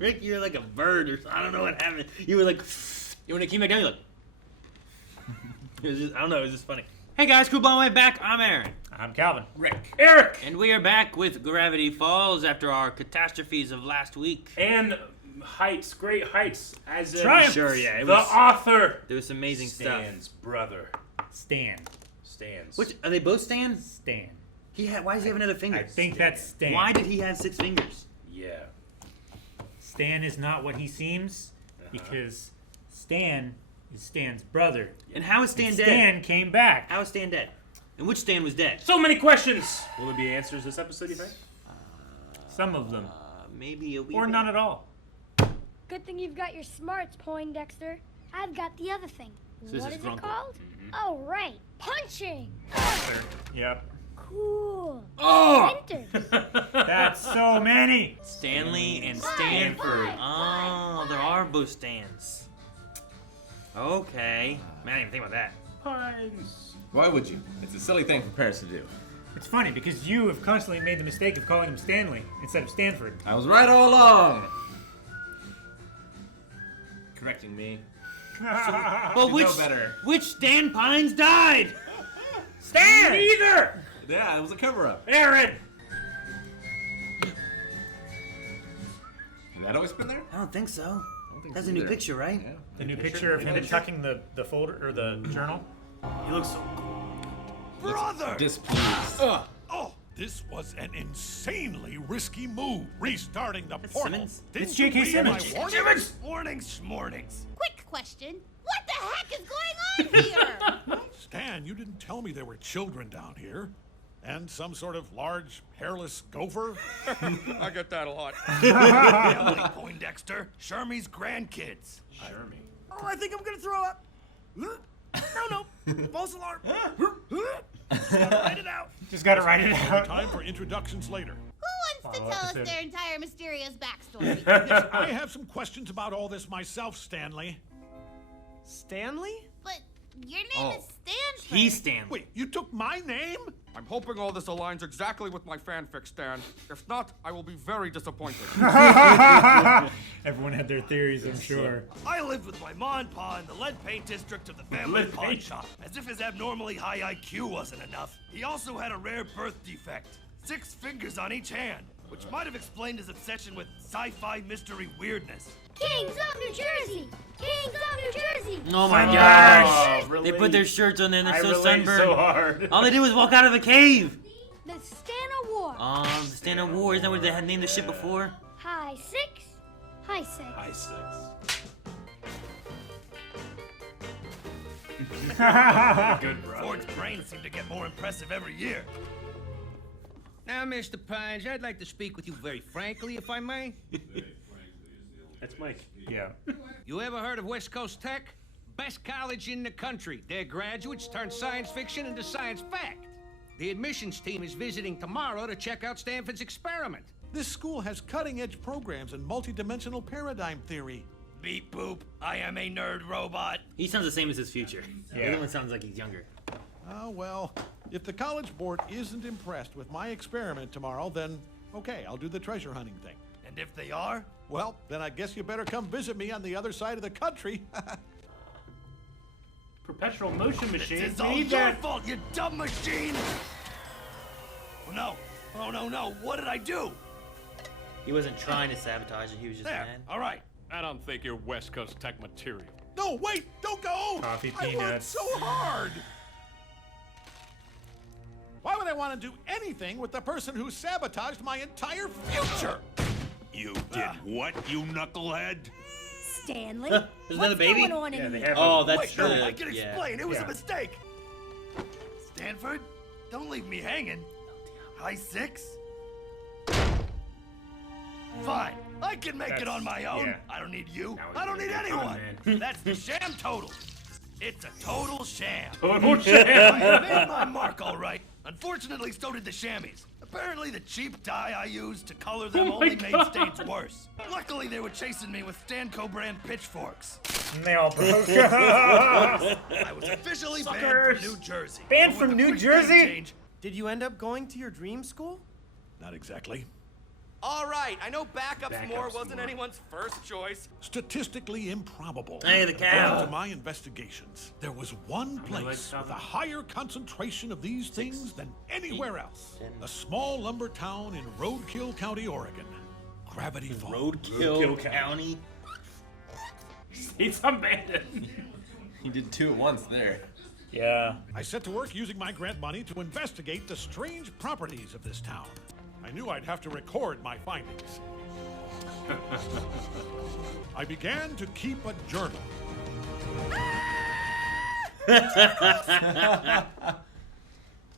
Rick, you're like a bird or something. I don't know what happened. You were like, when it came back down, you're like, it was just, I don't know, it was just funny. Hey guys, cool blowing way back. I'm Aaron. I'm Calvin. Rick. Eric. And we are back with Gravity Falls after our catastrophes of last week. And heights, great heights. As in Triumph. Sure, yeah. It the was, author. there was some amazing Stan's stuff. brother. Stan. Stan's. Which, are they both Stan? Stan. Why does he have another finger? I think that's Stan. Why did he have 6 fingers? Yeah. Stan is not what he seems because Stan is Stan's brother. And how is Stan And dead? Stan came back. How is Stan dead? And which Stan was dead? So many questions. Will there be answers this episode, you think? Some of them. Maybe a wee Or bit. none at all. Good thing you've got your smarts, Poindexter. I've got the other thing. So this What is is it Grunkle. called? Oh, right. Punching. Yep. Cool. Oh! Printers. That's so many. Stanley and Stanford. Oh, there are both Stans. Okay. Man, I didn't even think about that. Puns. Why would you? It's a silly thing for parents to do. It's funny because you have constantly made the mistake of calling him Stanley instead of Stanford. I was right all along. Correcting me. Well, You know better. which Stan Pines died? Stan! Neither. Yeah, it was a cover-up. Aaron. Has that always been there? I don't think so. I don't think That's so a new either. picture, right? Yeah. The new picture of him tucking the folder or the journal. He looks so cool. Brother! Displeased. Oh, this was an insanely risky move. Restarting the portal. Simmons? Didn't It's you J.K. read my Simmons. warnings? Warnings, schmornings. Quick question. What the heck is going on here? Stan, you didn't tell me there were children down here. And some sort of large, hairless gopher. I get that a lot. Emily Poindexter, Shermie's grandkids. Jeremy. Oh, I think I'm gonna throw up. No. False alarm. Write it out. Just gotta write it out. Time for introductions later. Who wants to Follow tell us episode. their entire mysterious backstory? Yes, I have some questions about all this myself, Stanley. Stanley? But your name is Stanford. He's Stanley. Wait, you took my name? I'm hoping all this aligns exactly with my fanfic, Stan. If not, I will be very disappointed. Everyone had their theories, I'm sure. I lived with my ma and pa in the lead paint district of the family Lead pawn paint. shop. As if his abnormally high IQ wasn't enough, he also had a rare birth defect. 6 fingers on each hand, which might have explained his obsession with sci-fi mystery weirdness. Kings of New Jersey. Kings of New Jersey. Oh my Oh, gosh. really? They put their shirts on and they're I so relate sunburned. so hard. All they did was walk out of a cave. The Stan Award. The Stand of War. Isn't that what they had named the ship before? High 6. High 6. I 6. Good, bro. Ford's brains seem to get more impressive every year. Now, Mr. Pines, I'd like to speak with you very frankly, if I may. That's Mike. Yeah. You ever heard of West Coast Tech? Best college in the country. Their graduates turn science fiction into science fact. The admissions team is visiting tomorrow to check out Stanford's experiment. This school has cutting-edge programs in multidimensional paradigm theory. Beep boop, I am a nerd robot. He sounds the same as his future. The Yeah. other one sounds like he's younger. Oh, well, if the college board isn't impressed with my experiment tomorrow, then okay, I'll do the treasure hunting thing. And if they are? Well, then I guess you better come visit me on the other side of the country. Perpetual motion machine. It's We all need your that. fault, you dumb machine! Oh no, oh no, what did I do? He wasn't trying to sabotage it. He was just There, mad. all right. I don't think you're West Coast Tech material. No, wait, don't go! Coffee, I worked peanuts. so hard! Why would I want to do anything with the person who sabotaged my entire future? You did what, you knucklehead? Stanley. There's another What's baby? going on Yeah, in they here? have Oh, a- that's Wait, the. no, I can yeah. explain. It was Yeah. a mistake. Stanford, don't leave me hanging. High 6? Fine, I can make it on my own. yeah. I don't need you. Now I don't we need get it. anyone. Oh, man. That's the sham total. It's a total sham. Total I sham. made my mark all right. Unfortunately, so did the chamois. Apparently, the cheap dye I used to color them Oh my only made God. stains worse. Luckily, they were chasing me with Stanco brand pitchforks. And they all broke. I was officially banned Suckers. from New Jersey. Banned But from with the New quick name Jersey? change- Did you end up going to your dream school? Not exactly. All right, I know backups more wasn't anyone's first choice. Statistically improbable. Hey, the cow. According to my investigations, there was one place with a higher concentration of these things than anywhere else. A small lumber town in Roadkill County, Oregon. Gravity Falls. Roadkill County. It's abandoned. He did two at once there. Yeah. I set to work using my grant money to investigate the strange properties of this town. I knew I'd have to record my findings. I began to keep a journal.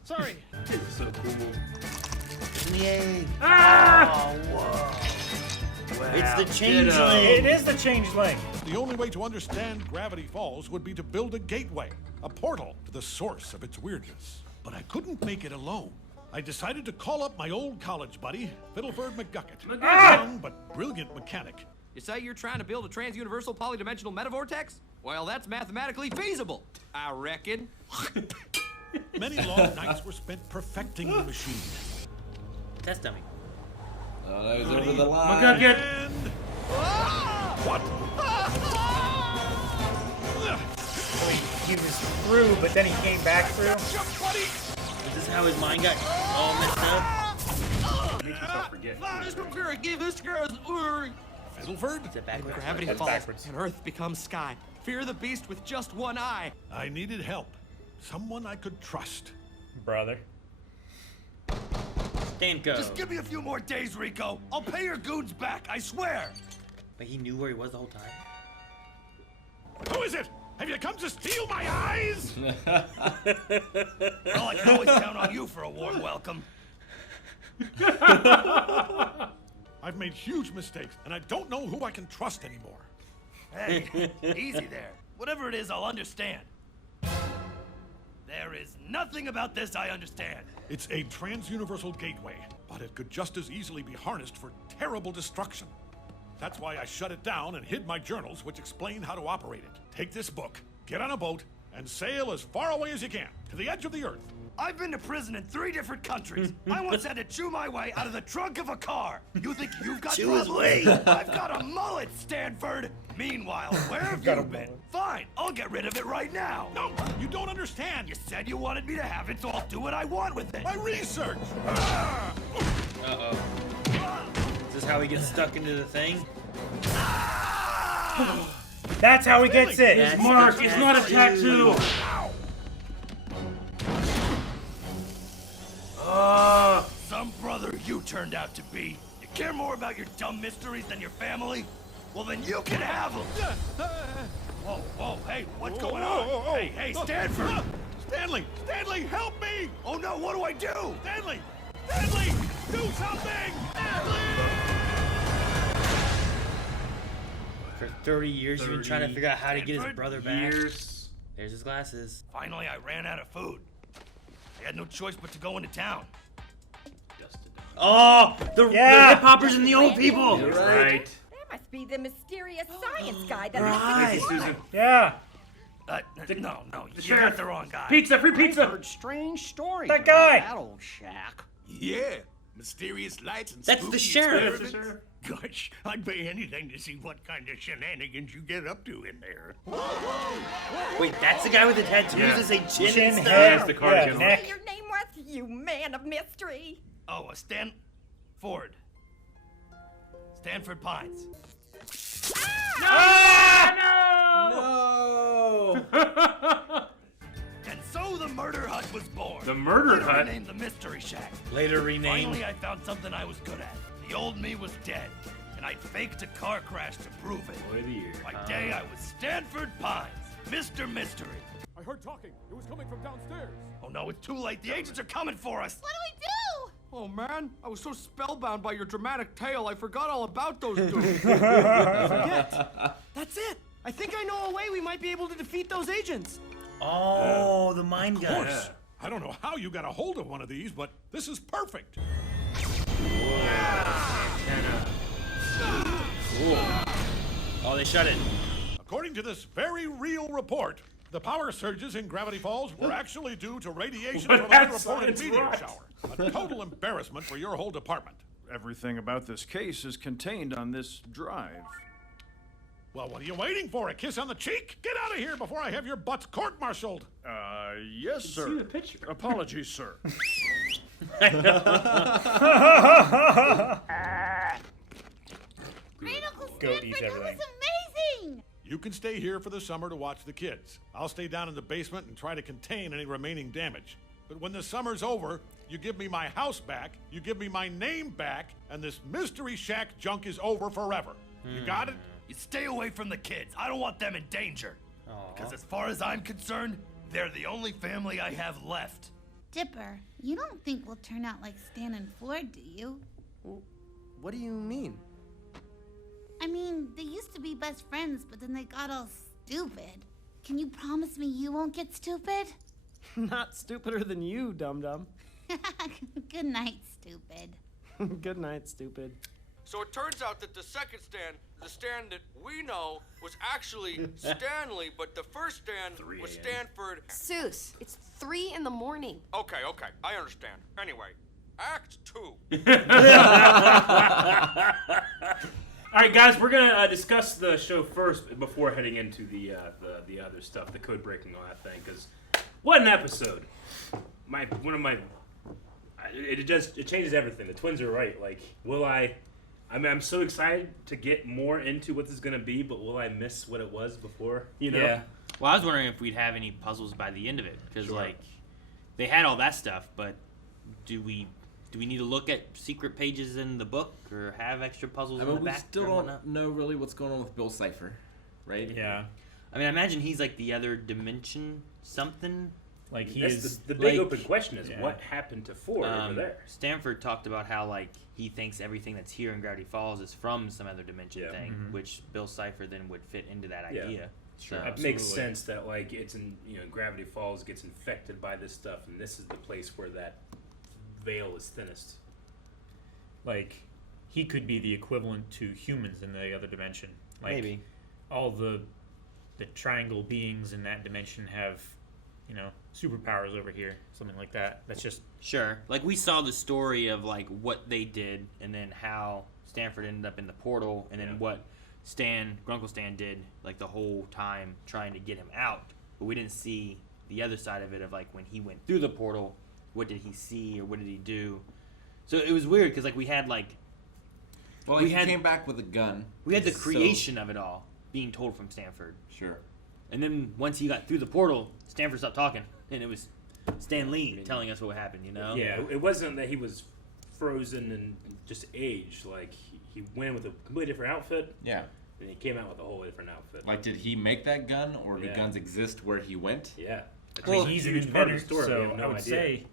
Sorry. It's so cool. Yay. Ah! Oh, whoa. Wow. It's the Ditto. changeling. It is the changeling. The only way to understand Gravity Falls would be to build a gateway, a portal to the source of its weirdness. But I couldn't make it alone. I decided to call up my old college buddy, Fiddleford McGucket, a young but brilliant mechanic. You say you're trying to build a trans-universal polydimensional metavortex? Well, that's mathematically feasible, I reckon. Many long nights were spent perfecting the machine. Test dummy. Oh, that was over the line. McGucket. And... What? He was through, but then he came back through. Is this how his mind got all messed up? Makes yourself forget. Fiddleford? Is it backwards? Gravity That's falls, backwards. and Earth becomes sky. Fear the beast with just one eye. I needed help. Someone I could trust. Brother. Danko. Just give me a few more days, Rico. I'll pay your goons back, I swear. But he knew where he was the whole time? Who is it? Have you come to steal my eyes? Well, I can always count on you for a warm welcome. I've made huge mistakes, and I don't know who I can trust anymore. Hey, easy there. Whatever it is, I'll understand. There is nothing about this I understand. It's a trans-universal gateway, but it could just as easily be harnessed for terrible destruction. That's why I shut it down and hid my journals, which explain how to operate it. Take this book, get on a boat, and sail as far away as you can, to the edge of the Earth. I've been to prison in 3 different countries. I once had to chew my way out of the trunk of a car. You think you've got Chew his problems? way. I've got a mullet, Stanford. Meanwhile, where have you been? Fine, I'll get rid of it right now. No, you don't understand. You said you wanted me to have it, so I'll do what I want with it. My research. Uh-oh. Is this how he gets stuck into the thing? That's how he gets it. That's His mark the is not a tattoo. Some brother you turned out to be. You care more about your dumb mysteries than your family? Well, then you can have them. Whoa, whoa, hey, what's going on? Hey, Stanford! Stanley, help me! Oh no, what do I do? Stanley, do something! For 30 years, you've been trying to figure out how to get his Stanford, brother back. Years. There's his glasses. Finally, I ran out of food. I had no choice but to go into town. Oh, the hip hoppers and the old people. You're right. That must be the mysterious science guy that Right. lives in his life. Yeah. No, you sheriff. got the wrong guy. Pizza, free pizza. Heard strange stories. That guy. about That old shack. Yeah, mysterious lights and That's the spooky sheriff. experiments. Gosh, I'd pay anything to see what kind of shenanigans you get up to in there. Wait, that's the guy with the tattoos Yeah. that say chin, Chin, and stuff? head, That's the car yeah, general. neck. What your name was, you man of mystery. Oh, Stanford Pines. No! And so the murder hut was born. The murder Later hut? Named the Mystery Shack. Later renamed. Finally, I found something I was good at. The old me was dead, and I faked a car crash to prove it. Boy of the year. By day, I was Stanford Pines, Mr. Mystery. I heard talking. It was coming from downstairs. Oh no, it's too late. The agents are coming for us. What do we do? Oh man, I was so spellbound by your dramatic tale, I forgot all about those dudes. That's it. I think I know a way we might be able to defeat those agents. Oh, the mind Of gun. course. I don't know how you got a hold of one of these, but this is perfect. Cool. Oh, they shut it. According to this very real report, the power surges in Gravity Falls were actually due to radiation What from an that unreported sounds meteor right. shower. A total embarrassment for your whole department. Everything about this case is contained on this drive. Well, what are you waiting for? A kiss on the cheek? Get out of here before I have your butts court-martialed. Yes, sir. See the picture. Apologies, sir. Great Uncle Goat eats Stanford, that was everything. amazing! You can stay here for the summer to watch the kids. I'll stay down in the basement and try to contain any remaining damage. But when the summer's over, you give me my house back, you give me my name back, and this Mystery Shack junk is over forever. You got it? You stay away from the kids. I don't want them in danger. Aw. Because as far as I'm concerned, they're the only family I have left. Dipper, you don't think we'll turn out like Stan and Ford, do you? What do you mean? I mean, they used to be best friends, but then they got all stupid. Can you promise me you won't get stupid? Not stupider than you, dum-dum. Good night, stupid. Good night, stupid. So it turns out that the second Stan, the Stan that we know, was actually Stanley, but the first Stan 3 was a.m. Stanford. Seuss, it's 3 in the morning. Okay, I understand. Anyway, Act 2. All right, guys, we're gonna discuss the show first before heading into the other stuff, the code breaking, all that thing. Because what an episode! It changes everything. The twins are right. Like, will I? I mean, I'm so excited to get more into what this is gonna be, but will I miss what it was before? You know? Yeah. Well, I was wondering if we'd have any puzzles by the end of it, because like they had all that stuff, but do we need to look at secret pages in the book or have extra puzzles in the we back? still or don't whatnot? know really what's going on with Bill Cipher, right? Yeah. I mean, I imagine he's like the other dimension something. Like he That's is the big like- open question is what happened to Ford over there. Stanford talked about how like he thinks everything that's here in Gravity Falls is from some other dimension thing, which Bill Cipher then would fit into that Yeah. idea. Sure. So, It makes sense that like it's in Gravity Falls gets infected by this stuff, and this is the place where that veil is thinnest. like he could be the equivalent to humans in the other dimension. Like Maybe. all the triangle beings in that dimension have, superpowers over here, something like that. That's just Sure. Like we saw the story of like what they did, and then how Stanford ended up in the portal, and then what Grunkle Stan did like the whole time trying to get him out. But we didn't see the other side of it of like when he went through the portal, what did he see or what did he do? So it was weird because like we had like Well, he came back with a gun. we had the So- creation of it all being told from Stanford. Sure. And then once he got through the portal, Stanford stopped talking, and it was Stan Lee telling us what happened. Yeah, it wasn't that he was frozen and just aged. Like he went with a completely different outfit. Yeah. And he came out with a whole different outfit. Like, did he make that gun, or do Yeah. guns exist where he went? Yeah. well, he's an huge part of inventor, the story. We so have no I would idea. say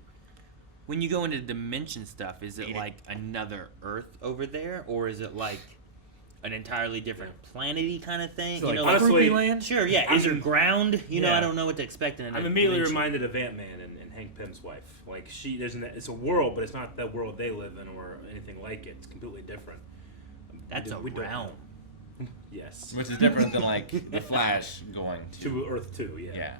when you go into dimension stuff, is it like another Earth over there, or is it like an entirely different planety kind of thing? So you like know, honestly, Fruity Land? sure, yeah. Is there ground? You know, Yeah. I don't know what to expect in a I'm immediately dimension. reminded of Ant-Man and Hank Pym's wife. Like it's a world, but it's not the world they live in or anything like it. It's completely different. That's a We don't realm. know. Yes. Which is different than like the Flash going To Earth 2, yeah. Yeah.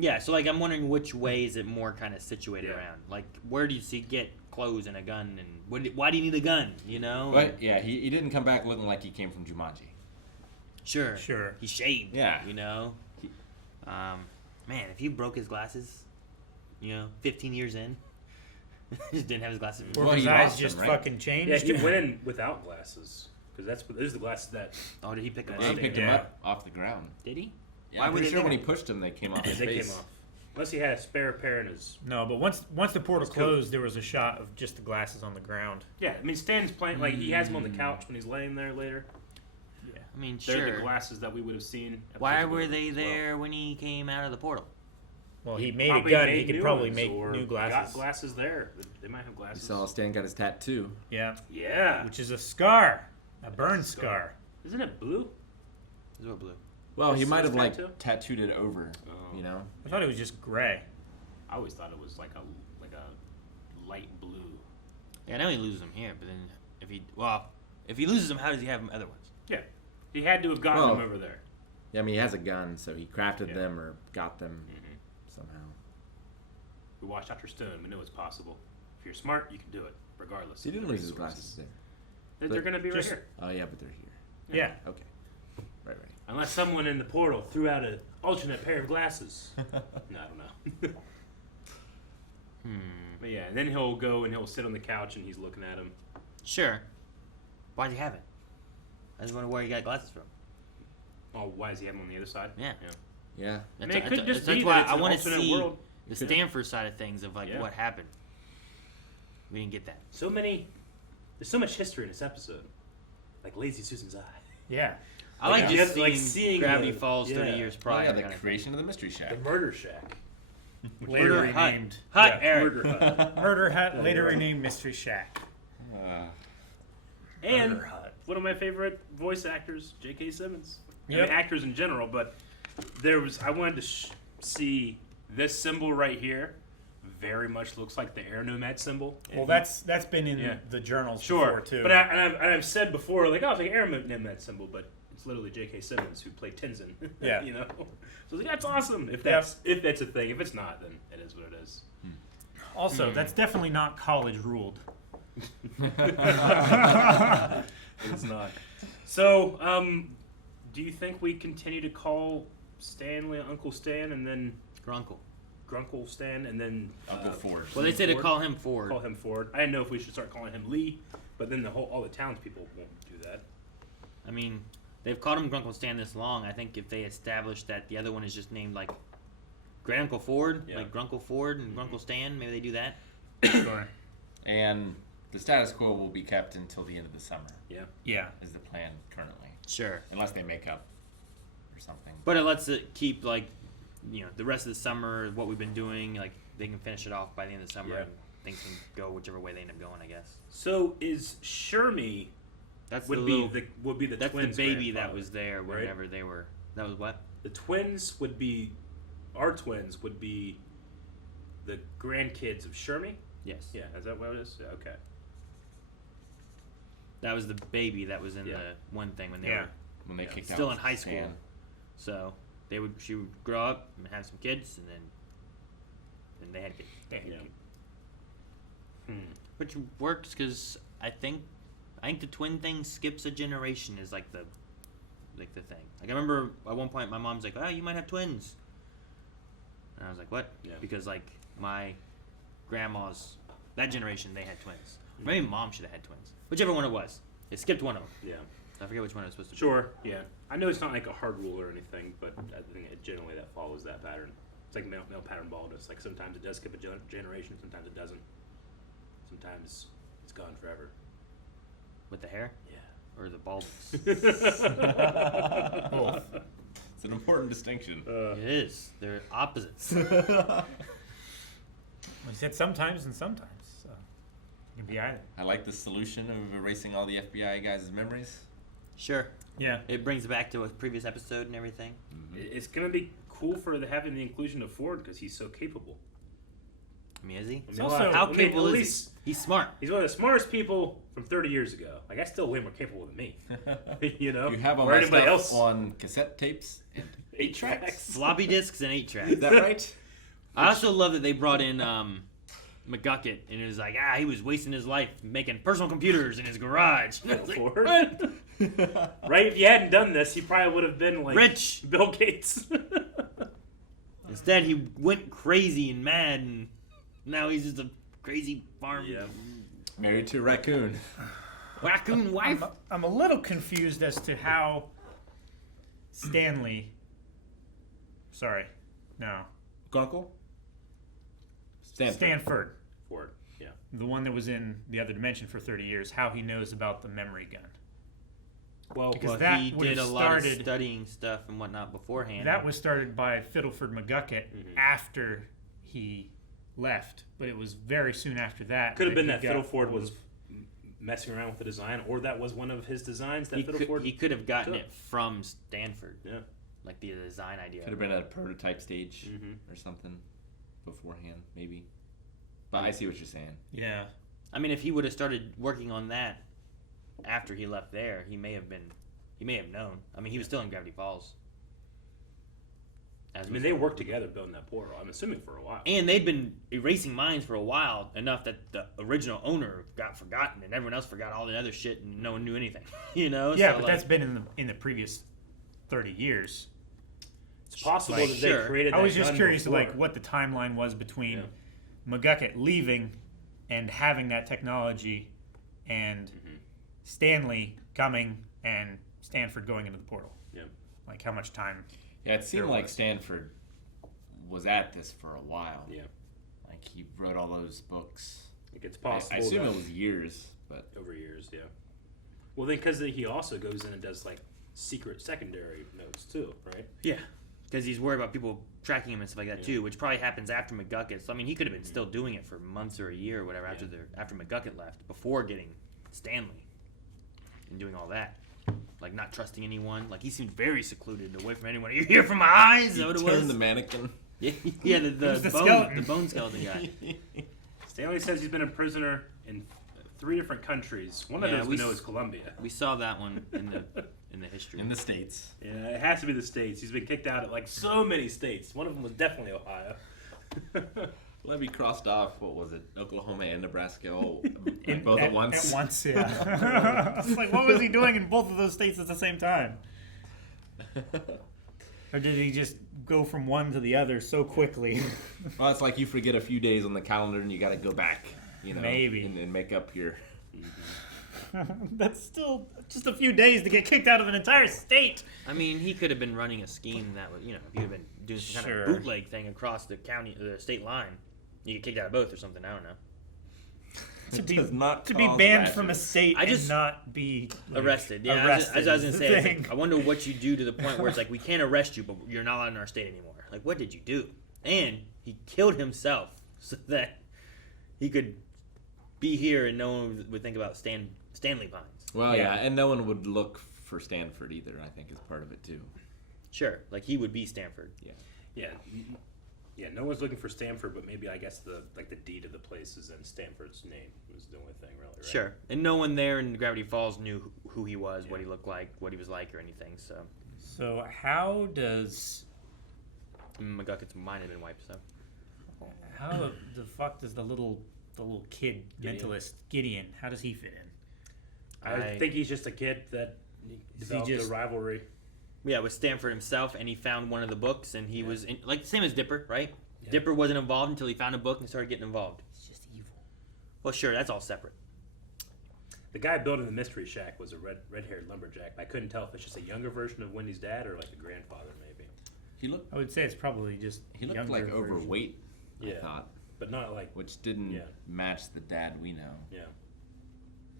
Yeah, so like I'm wondering which way is it more kind of situated Yeah. around? Like where do you get clothes and a gun, and why do you need a gun? You know? But yeah, he didn't come back looking like he came from Jumanji. Sure. Sure. He shaved. Yeah. You know? Man, if he broke his glasses, 15 years in, just didn't have his glasses. or Well, his he eyes lost just them, right? fucking changed. Yeah, he went in without glasses. Because those are the glasses that... Oh, did he pick them Yeah, he up? picked him up off the ground. Did he? Yeah, Why I'm were pretty they sure when there? he pushed them, they came off his they face. came off. Unless he had a spare pair in his... No, but once the portal That's cool. closed, there was a shot of just the glasses on the ground. Yeah, I mean, Stan's playing... Like, he has them on the couch when he's laying there later. Yeah. I mean, They're sure. the glasses that we would have seen. Why episodes were ago they as well. there when he came out of the portal? Well, he made a Probably gun. made He could new probably ones make or new Got glasses. glasses there. They might have You glasses. saw Stan got his tattoo. Yeah. Yeah. Which is a scar, a burn scar. Isn't it blue? Is what blue? Well, he His might have like tattoo? tattooed it over. Oh. You know. I thought it was just gray. I always thought it was like a light blue. Yeah, I know he loses them here, but then if he loses them, how does he have them other ones? Yeah. He had to have gotten Well, them over there. Yeah, I mean, he has a gun, so he crafted Yeah. them or got them somehow. We watched Dr. Stone. We know it's possible. If you're smart, you can do it, regardless. He of didn't the lose his resources. glasses there. They're going to be right just- here. Oh yeah, but they're here. Yeah. Okay. Right. Unless someone in the portal threw out an alternate pair of glasses. No, I don't know. But yeah, and then he'll go and he'll sit on the couch and he's looking at him. Sure. Why'd you have it? I just wonder where you got glasses from. Oh, why does he have them on the other side? Yeah. Yeah. I mean, it could just that's be why that it's I an want to alternate see world. the Stanford side of things of like Yeah. what happened. We didn't get that. There's so much history in this episode. Like Lazy Susan's eye. Yeah. I like just just seeing Gravity the- Falls 30 yeah. years Oh, prior. yeah, the kind of creation of the Mystery Shack. The Murder Shack. Later Murder Hut. renamed. Hut, yeah. Eric. Murder Hut. Murder Hut, Yeah, later you're right. renamed Mystery Shack. And Murder Hut. one of my favorite voice actors, J.K. Simmons. I Yep. mean, actors in general, but I wanted to see this symbol right here. Very much looks like the Air Nomad symbol. Well, that's been in Yeah. the journals Sure, before too. but I've said before, like, oh, it's like Air Nomad symbol, but it's literally J.K. Simmons who played Tenzin. Yeah. You know, so I was like, that's awesome. If that's a thing, if it's not, then it is what it is. Also, that's definitely not college ruled. It's not. So, do you think we continue to call Stanley Uncle Stan and then Grunkle Stan and then Uncle Ford? Well, they say to call him Ford. Call him Ford. I didn't know if we should start calling him Lee, but then all the townspeople won't do that. I mean, they've called him Grunkle Stan this long. I think if they establish that the other one is just named like Great Uncle Ford, like Grunkle Ford and Grunkle Stan, maybe they do that. Sure. And the status quo will be kept until the end of the summer. Yeah. Yeah. Is the plan currently. Sure. Unless they make up or something. But it lets it keep like, the rest of the summer, what we've been doing, like they can finish it off by the end of the summer Yeah. and things can go whichever way they end up going, I guess. So is Shermie would be the that's twins' the baby that grandfather, was there right? whenever they were. That was what? The twins would be, our twins would be the grandkids of Shermie? Yes. Yeah, is that what it is? Yeah, okay. That was the baby that was in the one thing when they were When they kicked still out in high school. Stan. So she would grow up and have some kids, and then they had kids. Which works because I think the twin thing skips a generation is like the thing. Like I remember at one point my mom's like, "Oh, you might have twins," and I was like, "What?" Yeah. Because like my grandma's that generation they had twins. Maybe mom should have had twins. Whichever one it was, it skipped one of them. Yeah. I forget which one it was supposed to be. Sure, yeah. I know it's not like a hard rule or anything, but I think generally that follows that pattern. It's like male pattern baldness. Like sometimes it does skip a generation, sometimes it doesn't. Sometimes it's gone forever. With the hair? Yeah. Or the baldness? Both. It's an important distinction. It is. They're opposites. We said sometimes and sometimes. So it can be either. I like the solution of erasing all the FBI guys' memories. Sure. Yeah. It brings back to a previous episode and everything. It's gonna be cool for having the inclusion of Ford because he's so capable. I mean, is he? I mean, also- how capable at is least he? He's smart. He's one of the smartest people from 30 years ago. Like, that's still way more capable than me. You know? You have all or my anybody stuff else. on cassette tapes and 8 tracks. Floppy disks and 8 tracks. Is that right? I also love that they brought in McGucket, and it was like, he was wasting his life making personal computers in his garage. Ford. Right? If you hadn't done this, he probably would have been like Rich. Bill Gates. Instead, he went crazy and mad, and now he's just a crazy farm. Yeah. Married to a raccoon. Raccoon wife. I'm a little confused as to how Stanley. Sorry, no. Grunkle? Stanford. Ford. Yeah. The one that was in the other dimension for 30 years. How he knows about the memory gun. Well, Because that he would did a have lot of started. studying stuff and whatnot beforehand. That was started by Fiddleford McGucket after he left, but it was very soon after that. Could have been that he got Fiddleford hold was of- messing around with the design, or that was one of his designs that he Fiddleford could have gotten took. it from Stanford. Yeah. Like the design idea. Could have been at a prototype stage or something beforehand, maybe. But I see what you're saying. Yeah. I mean, if he would have started working on that after he left there, he may have known. I mean, he was still in Gravity Falls. As I mean, they worked together building that portal. I'm assuming for a while. And they'd been erasing mines for a while, enough that the original owner got forgotten, and everyone else forgot all the other shit, and no one knew anything. You know? Yeah, So, but like, that's been in the previous 30 years. It's possible Like, that sure. they created that I was just gun curious before. like what the timeline was between McGucket leaving and having that technology and Stanley coming and Stanford going into the portal. Yeah. Like how much time? Yeah, it seemed there like was. Stanford was at this for a while. Yeah. Like he wrote all those books. Like it's possible. I assume that- it was years, but over years, yeah. Well, then because he also goes in and does like secret secondary notes too, right? Yeah, because he's worried about people tracking him and stuff like that too, which probably happens after McGucket. So I mean, he could have been still doing it for months or a year or whatever after McGucket left, before getting Stanley and doing all that. Like not trusting anyone. Like he seemed very secluded, away from anyone. Are you here for my eyes? Is that what it was? turned the mannequin. Yeah, It was the the bone, skeleton. the bone skeleton guy. Stanley says he's been a prisoner in 3 different countries. One of Yeah, those we we know s- is Colombia. We saw that one in the history. In the States. Yeah, it has to be the States. He's been kicked out at like so many states. One of them was definitely Ohio. Levy crossed off, what was it, Oklahoma and Nebraska all In- both at once. At once, yeah. It's like, what was he doing in both of those states at the same time? Or did he just go from one to the other so quickly? Well, it's like you forget a few days on the calendar and you got to go back, you know, Maybe. and make up your. That's still just a few days to get kicked out of an entire state. I mean, he could have been running a scheme that would, if he had been doing some kind Sure. of bootleg thing across the state line, you get kicked out of both or something. I don't know. To be, does not to be cause banned rashes. from a state I just- and not be like, Arrested. Yeah, arrested I was is gonna the say. It's thing. like, I wonder what you do to the point where it's like we can't arrest you, but you're not allowed in our state anymore. Like, what did you do? And he killed himself so that he could be here and no one would think about Stanley Pines. Well, yeah, and no one would look for Stanford either, I think, is part of it, too. Sure, like he would be Stanford. Yeah. Yeah, no one's looking for Stanford, but maybe I guess the deed of the place is in Stanford's name. Was the only thing, really. Right? Sure, and no one there in Gravity Falls knew who he was, what he looked like, what he was like, or anything. So how does McGucket's mind had been wiped. So how the fuck does the little kid Gideon. mentalist Gideon? How does he fit in? I think he's just a kid that developed a rivalry. Yeah, with Stanford himself, and he found one of the books, and he was like the same as Dipper, right? Yeah. Dipper wasn't involved until he found a book and started getting involved. He's just evil. Well, sure, that's all separate. The guy building the mystery shack was a red-haired lumberjack. I couldn't tell if it's just a younger version of Wendy's dad or like a grandfather, maybe. He looked. I would say it's probably just He looked younger like version. overweight. Yeah. I thought, but not like. which didn't match the dad we know. Yeah.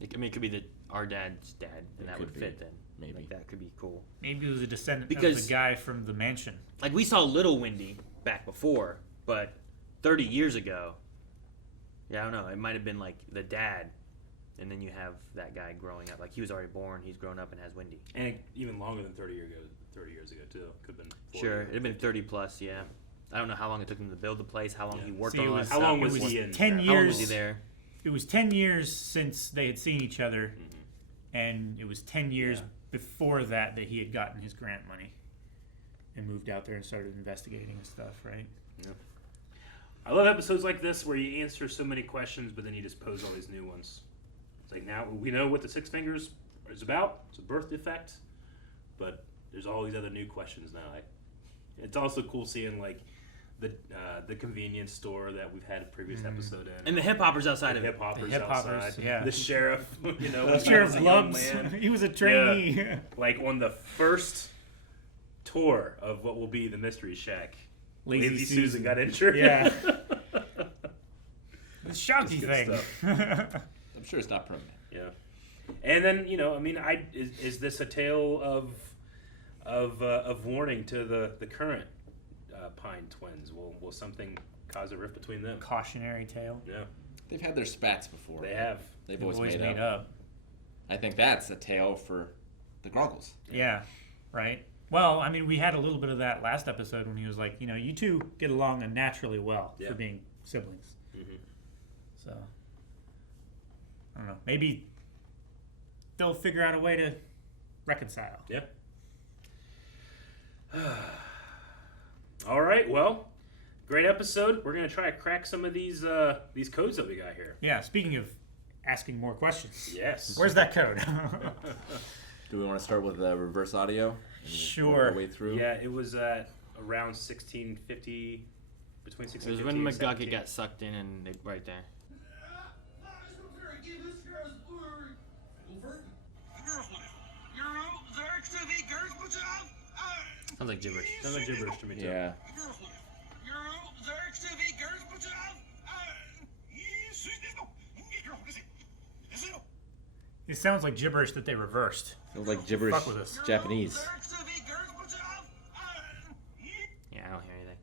I mean, it could be our dad's dad, and that would could fit be. then. Maybe Like, that could be cool. Maybe it was a descendant of Because- the guy from the mansion. Like we saw Little Wendy back before, but 30 years ago, yeah, I don't know. It might have been like the dad, and then you have that guy growing up. Like he was already born, he's grown up and has Wendy. And even longer than 30 years ago too. Could have been. 40 Sure, or it'd have been 50. 30 plus. Yeah, I don't know how long it took him to build the place, how long he worked See, on it all was- that How stuff. long was it was he in? 10 How long years. was he there? It was 10 years since they had seen each other, and it was 10 years before that he had gotten his grant money and moved out there and started investigating and stuff, right? Yeah. I love episodes like this where you answer so many questions, but then you just pose all these new ones. It's like now we know what the Six Fingers is about. It's a birth defect, but there's all these other new questions now. It's also cool seeing like the convenience store that we've had a previous episode in, And the hip hoppers outside of it. hip hoppers The hip-hoppers, outside, yeah. the sheriff, you know, The sheriff was a young Lubbs, man. he was a trainee. Yeah. Like on the first tour of what will be the Mystery Shack, Lazy Susan Susan. got injured. Yeah. The That's Shocky good thing. stuff. I'm sure it's not permanent. Yeah, and then I mean, is this a tale of warning to the current Pine twins? Will something cause a rift between them? Cautionary tale. Yeah, They've had their spats before. they have. They've They've always made up. I think that's a tale for the Grunkles. Yeah, right. Well, I mean, we had a little bit of that last episode when he was like, you two get along unnaturally well Yeah. for being siblings. Mm-hmm. So, I don't know. Maybe they'll figure out a way to reconcile. Yeah. All right, well, great episode. We're gonna try to crack some of these codes that we got here. Yeah, speaking of asking more questions. Yes. Where's that code? Do we want to start with reverse audio? Sure. Work our way through. Yeah, it was around 1650, between 1650 It was when and McGucket 17. got sucked in and they right there. Sounds like gibberish. Sounds like gibberish to me too. Yeah. It sounds like gibberish that they reversed. Sounds like gibberish Fuck with us. Japanese. Yeah, I don't hear anything.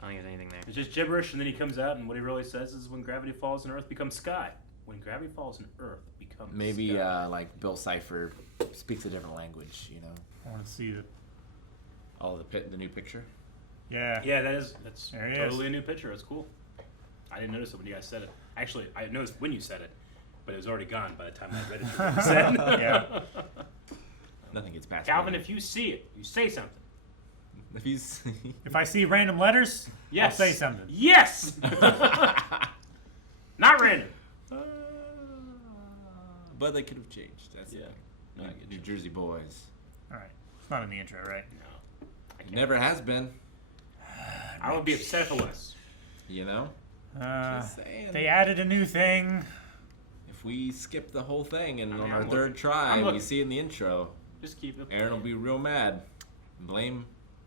I don't think there's anything there. It's just gibberish, and then he comes out, and what he really says is, when gravity falls and Earth becomes sky. When gravity falls and Earth becomes Maybe sky. like Bill Cipher speaks a different language, you know. I want to see the. Oh, the new picture. Yeah. Yeah, that's There he totally is. a new picture. That's cool. I didn't notice it when you guys said it. Actually, I noticed when you said it, but it was already gone by the time I read it. What you said. Yeah. Nothing gets past Calvin, me. if you see it, you say something. If he's If I see random letters, Yes. I'll say something. Yes. Not random. But they could have changed. That's Yeah. the thing. New Jersey boys. All right. It's not in the intro, right? No. It never has been. I would be upset if it was. You know. Just saying. They added a new thing. If we skip the whole thing and I mean, on our I'm third looking. try I'm we looking. see it in the intro, Just keep it. Aaron will be real mad. Blame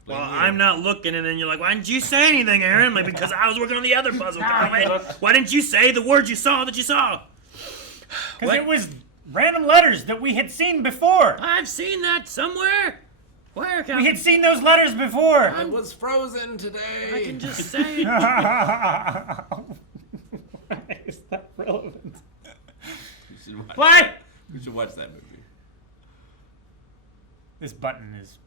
Well, you. I'm not looking, and then you're like, why didn't you say anything, Aaron? Like, because I was working on the other puzzle. Calvin. Why didn't you say the words you saw that you saw? Because it was random letters that we had seen before. I've seen that somewhere. Where, Calvin? We had seen those letters before. It was frozen today. I can just say it. Why is that relevant? You should watch What? You should watch that movie. This button is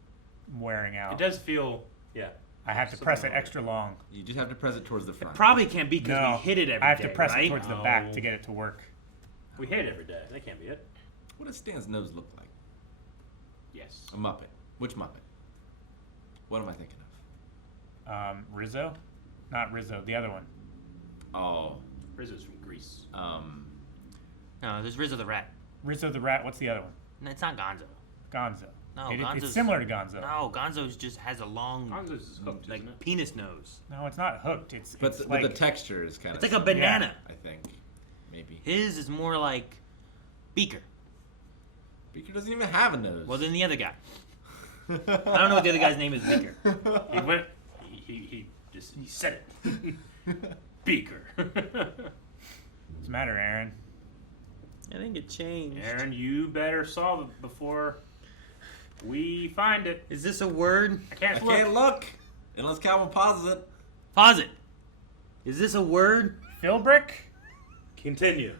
wearing out. It does feel, yeah. I have to press it extra long. You just have to press it towards the front. Probably can't be because No, we hit it every day, I have to press right? it towards the back to get it to work. We hate it every day. That can't be it. What does Stan's nose look like? Yes. A Muppet. Which Muppet? What am I thinking of? Rizzo? Not Rizzo, the other one. Oh. Rizzo's from Greece. No, there's Rizzo the Rat. Rizzo the Rat, what's the other one? No, it's not Gonzo. Gonzo. No, It's Gonzo's similar to Gonzo. No, Gonzo's just has a long, Gonzo's hooked, like isn't it? penis nose. No, it's not hooked. It's But like the texture is kind of It's like a banana. I think. Maybe. His is more like Beaker. Beaker doesn't even have a nose. Well, then the other guy. I don't know what the other guy's name is. Beaker. He went. He said it. Beaker. What's the matter, Aaron? I think it changed. Aaron, you better solve it before we find it. Is this a word? I can't I look. can't look unless Calvin pauses it. Pause it. Is this a word? Philbrick? Continue.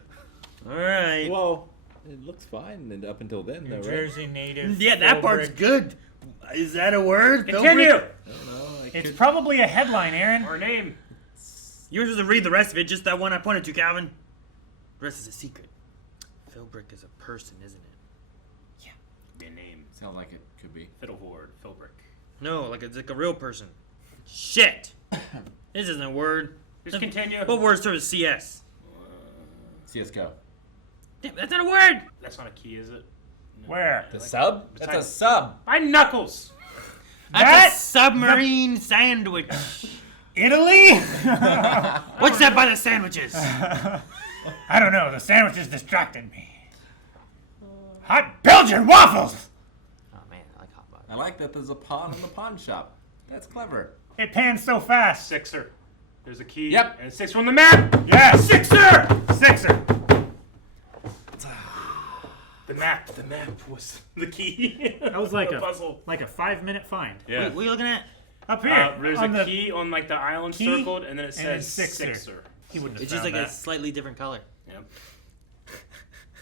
All right. Well, it looks fine and up until then, though, New right? Jersey native. Yeah, that part's Philbrick. good. Is that a word? Continue. Philbrick? I don't know. It's probably a headline, Aaron. Or name. You're supposed to read the rest of it, just that one I pointed to, Calvin. The rest is a secret. Philbrick is a person, isn't it? Yeah. Be a name. Sounds like it could be. Fiddleboard. Philbrick. No, like it's like a real person. Shit. This isn't a word. Just continue. What word starts with CS? CSGO. Damn, that's not a word. That's not a key, is it? No. Where? The sub? That's type- a sub. My knuckles. That's a submarine sandwich. Italy? What's that by the sandwiches? I don't know. The sandwiches distracted me. Hot Belgian waffles! Oh man, I like hot butter. I like that there's a pawn in the pawn shop. That's clever. It pans so fast. Sixer. There's a key. Yep. And sixer on the map. Yes. Sixer. Sixer. The map was the key. That was like the a puzzle. like a 5-minute find. Yeah. What are you looking at? Up here. There's on a the key on like the island key, circled, and then it and then says Sixer. Sixer. He wouldn't have It's just found like a that. slightly different color. Yep.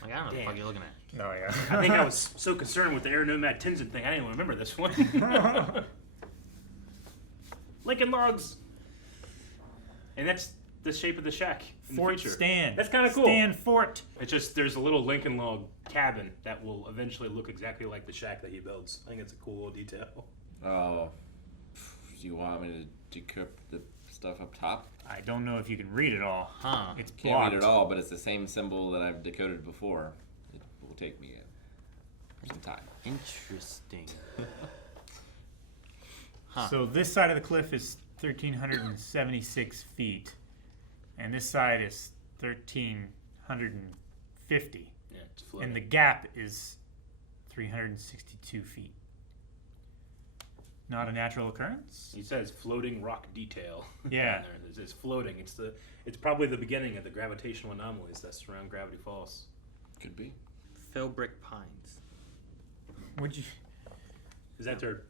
Like I don't know what the fuck you're looking at. Oh yeah. I think I was so concerned with the Air Nomad Tenzin thing, I didn't even remember this one. Lincoln Logs. And that's the shape of the shack in Fort the future. Stan. That's kind of cool. Stan Fort. It's just there's a little Lincoln Log cabin that will eventually look exactly like the shack that he builds. I think it's a cool little detail. Oh. Do you want me to decrypt the stuff up top? I don't know if you can read it all. Huh. It's Can't blocked. read it all, but it's the same symbol that I've decoded before. It will take me some time. Interesting. So this side of the cliff is 1,376 feet, and this side is 1,350. Yeah, it's floating. And the gap is 362 feet. Not a natural occurrence? He says floating rock detail. Yeah. It's floating. It's probably the beginning of the gravitational anomalies that surround Gravity Falls. Could be. Philbrick Pines. Would you? Is that their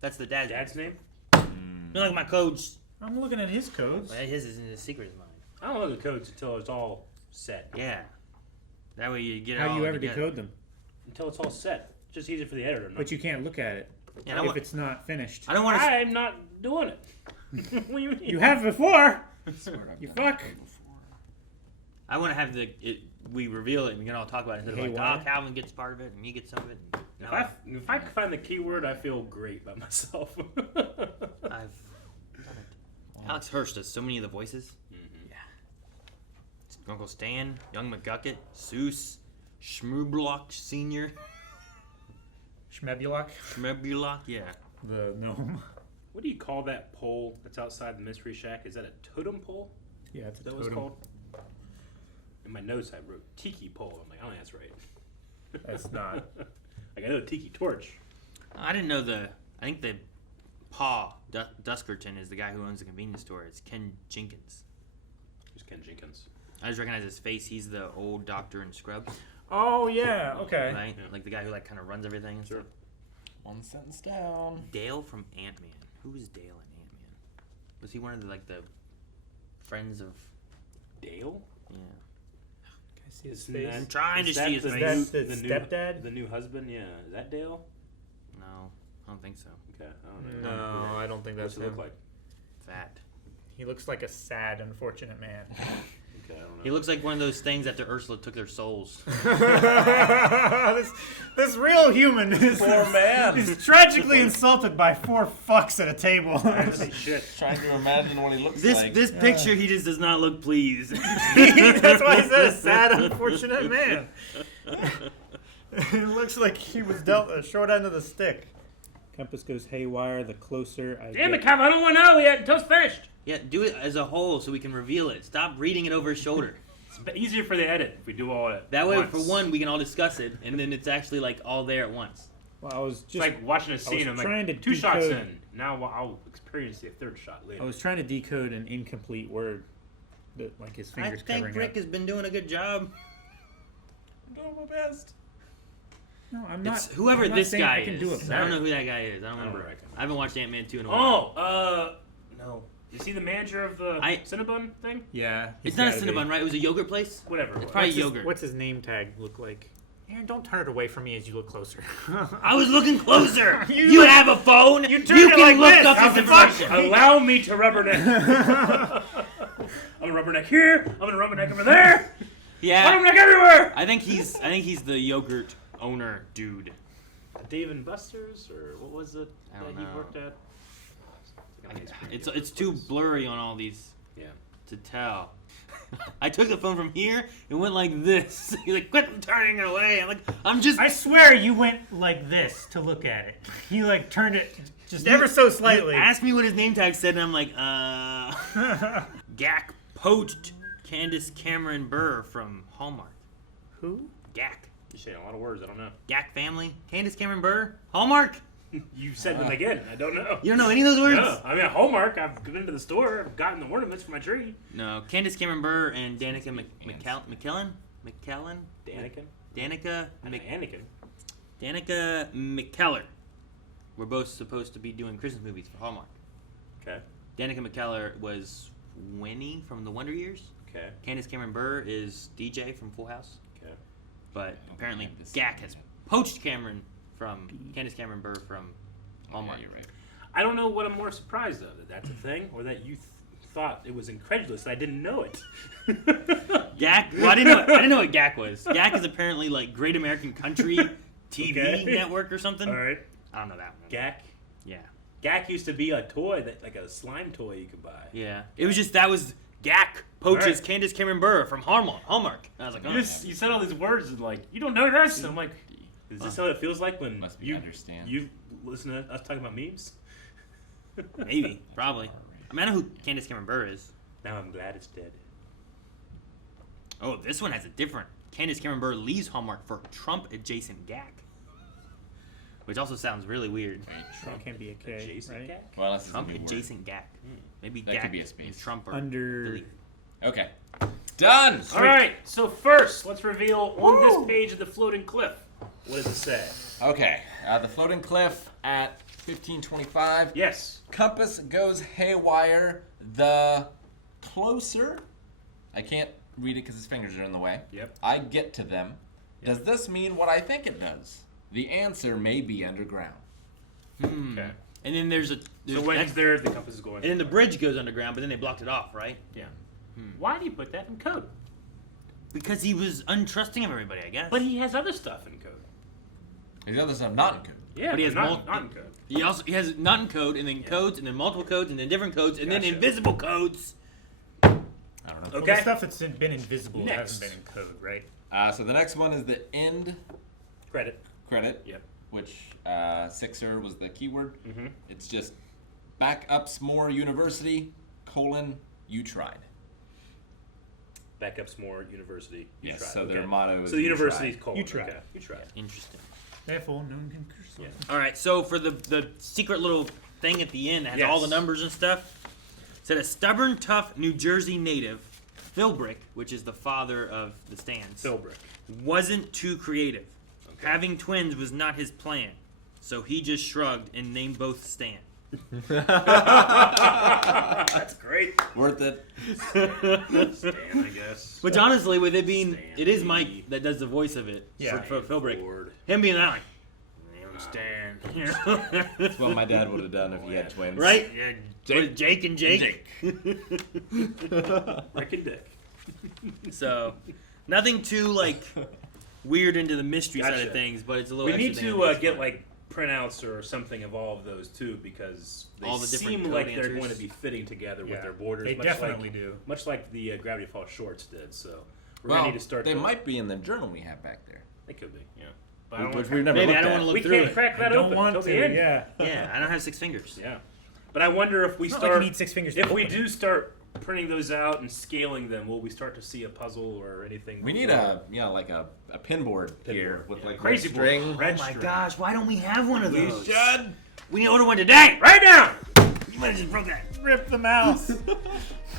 That's the dad's name? You like my codes? I'm looking at his codes. Well, his isn't as secret as mine. I don't know the codes until it's all set. Yeah. That way you get it How all do you ever together. decode them? Until it's all set. It's just easier for the editor. But you can't look at it Yeah, if it's not finished. I don't want to. I'm not doing it. What do you mean? You have before. You fuck. I want to have we reveal it and we can all talk about it instead of like, Haywire? oh, Calvin gets part of it and you get some of it. And, If I can find the keyword, I feel great about myself. I've done it. Alex Hirsch does so many of the voices. Mm-hmm. Yeah. It's Uncle Stan, Young McGucket, Seuss, Schmublock Sr. Schmebulok? Schmebulok, yeah. The gnome. What do you call that pole that's outside the Mystery Shack? Is that a totem pole? Yeah, it's a Is that what totem. it's called? In my notes, I wrote tiki pole. I'm like, oh, that's right. That's not. Like, I know tiki torch. I didn't know I think the Duskerton is the guy who owns the convenience store. It's Ken Jenkins. Who's Ken Jenkins? I just recognize his face. He's the old doctor in Scrubs. Oh, yeah, okay. Right? Yeah. Like the guy who like kind of runs everything and stuff. One sentence down. Dale from Ant-Man. Who was Dale in Ant-Man? Was he one of the friends of Dale? Yeah. Can I see his Isn't face? that- I'm trying to is see that his the face. That's the stepdad? The new husband? Yeah. Is that Dale? No, I don't think so. Okay. I don't know. No, I don't think that's What's he him. look like? Fat. He looks like a sad, unfortunate man. Okay, I don't know. He looks like one of those things after Ursula took their souls. this real human is Poor man. He's tragically insulted by 4 fucks at a table. Shit. Trying to imagine what he looks like. This picture, he just does not look pleased. That's why he said a sad, unfortunate man. It looks like he was dealt a short end of the stick. Compass goes haywire the closer I Damn get. it, Kev! I don't want to know yet until it's finished. Yeah, do it as a whole so we can reveal it. Stop reading it over his shoulder. It's easier for the edit if we do all it. That way, once. for one, we can all discuss it, and then it's actually all there at once. Well, I was It's just like watching a scene. I'm trying like, to 2 shots decode- in. Now I'll experience the 3rd shot later. I was trying to decode an incomplete word that like his I fingers think covering Rick up. has been doing a good job. I'm doing my best. No, I'm not. It's whoever I'm not this saying guy I can is. do it I don't better. know who that guy is. I don't remember. reckon. I haven't watched Ant-Man 2 in a while. Oh, no. Is he the manager of the Cinnabon thing? Yeah. It's not a Cinnabon, right? It was a yogurt place? Whatever. It's probably What's yogurt. What's his name tag look like? Aaron, don't turn it away from me as you look closer. I was looking closer. You you look- have a phone. You You turned it can like look this. up How his the fuck? information. Allow me to rubberneck. I'm gonna rubberneck here. I'm gonna rubberneck over there. Yeah. Rubberneck everywhere. I think he's the yogurt owner dude. Dave and Buster's, or what was it I that don't he know. worked at? It's too blurry on all these Yeah. to tell. I took the phone from here and went like this. He's like, quit turning it away. I'm like, I swear you went like this to look at it. You like turned it just ever so slightly. You asked me what his name tag said, and I'm like, Gak poached Candace Cameron Burr from Hallmark. Who? Gak. You're saying a lot of words. I don't know. Gak family. Candace Cameron Burr. Hallmark. You said them again. I don't know. You don't know any of those words? No. I mean, Hallmark. I've been to the store. I've gotten the ornaments for my tree. No. Candace Cameron Burr and Danica McKellen. Danica. Danica McKellar. We're both supposed to be doing Christmas movies for Hallmark. Okay. Danica McKellar was Winnie from The Wonder Years. Okay. Candace Cameron Burr is DJ from Full House. Okay. But apparently Gak has poached Candace Cameron Burr from Hallmark. Yeah, you're right. I don't know what I'm more surprised of. That that's a thing, or that you thought it was incredulous. I didn't know it. Gak? Well, I didn't know what Gak was. Gak is apparently like Great American Country TV Okay. network or something. All right. I don't know that one. Gak. Yeah. Gak used to be a toy, like a slime toy you could buy. Yeah. It was just, that was Gak poaches Right. Candace Cameron Bure from Hallmark. And I was like, oh. You said all these words and like, you don't know this? I'm like, is this how it feels like when you understand. You listen to us talking about memes? Maybe. Probably. I mean, I know who Candace Cameron Bure is. Now I'm glad it's dead. Oh, this one has a different. Candace Cameron Bure leaves Hallmark for Trump-adjacent Gak. Which also sounds really weird. That can't be a K, Adjacent right? Gak? Well, unless it's a big word. Trump-adjacent Gak. Maybe That Gak could be a and space. Trump are Under. deleted. Okay. Done! All right, so first, let's reveal on this page of the floating cliff. What does it say? Okay. The floating cliff at 1525. Yes. Compass goes haywire the closer. I can't read it because his fingers are in the way. Yep. I get to them. Does this mean what I think it does? The answer may be underground. Okay. And then there's So when he's there, the compass is going. And then the bridge goes underground, but then they blocked it off, right? Yeah. Why do you put that in code? Because he was untrusting of everybody, I guess. But he has other stuff in code. There's other stuff not in code. Yeah, But he has not in code. He has not in code, and then codes, and then multiple codes, and then different codes, and then Gotcha. invisible codes. I don't know. Well, Okay. the stuff that's been invisible Next. hasn't been in code, right? So the next one is the end Credit. Yep. Which Sixer was the keyword. Mm-hmm. It's just back up S'more University, you tried. Back up S'more University. You Yes, tried. so their Okay. motto is So the you university's tried. colon. You tried. Okay. You tried. Interesting. Therefore, no one can curse. Yeah. All right, so for the secret little thing at the end that has all the Yes. numbers and stuff, said a stubborn, tough New Jersey native, Philbrick, which is the father of the stands, Philbrick. wasn't too creative. Having twins was not his plan, so he just shrugged and named both Stan. That's great. Worth it. Stan, I guess. Which honestly, with it being, Stan it is Lee. Mike that does the voice of it Yeah. for Philbrick. Lord. Him being that like, name Stan. That's what my dad would have done if he had twins. Right? Yeah, Jake and Jake. Rick and Dick. So, nothing too like weird into the mystery side Gotcha. of things, but it's a little. We extra need thing to that makes get fun. like printouts or something of all of those too, because they All the different seem code like they're answers. going to be fitting together with Yeah, their borders. they much definitely like, do. Much like the Gravity Falls shorts did. So we're Well, gonna need to start. they to- might be in the journal we have back there. They could be. Yeah. But I don't Which wanna we've never Maybe I looked don't at. want to look we through can't it. crack that I don't open want until to. the end. Yeah. Yeah, I don't have 6 fingers. Yeah. But I wonder if we It's not start. like you need 6 fingers to if we open. do start printing those out and scaling them, will we start to see a puzzle or anything? We need before? like a pin board here with like Crazy red board. string. Red Oh my string. gosh, why don't we have one of We those? should. We need to order one today. Right now! You might have just broke that. Rip the mouse.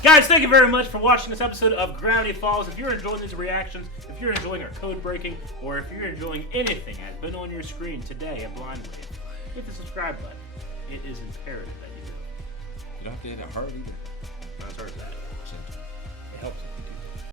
Guys, thank you very much for watching this episode of Gravity Falls. If you're enjoying these reactions, if you're enjoying our code breaking, or if you're enjoying anything that's been on your screen today at Blind Wave, hit the subscribe button. It is imperative that you do. You don't have to hit it hard either. Not as hard as that. Gentle.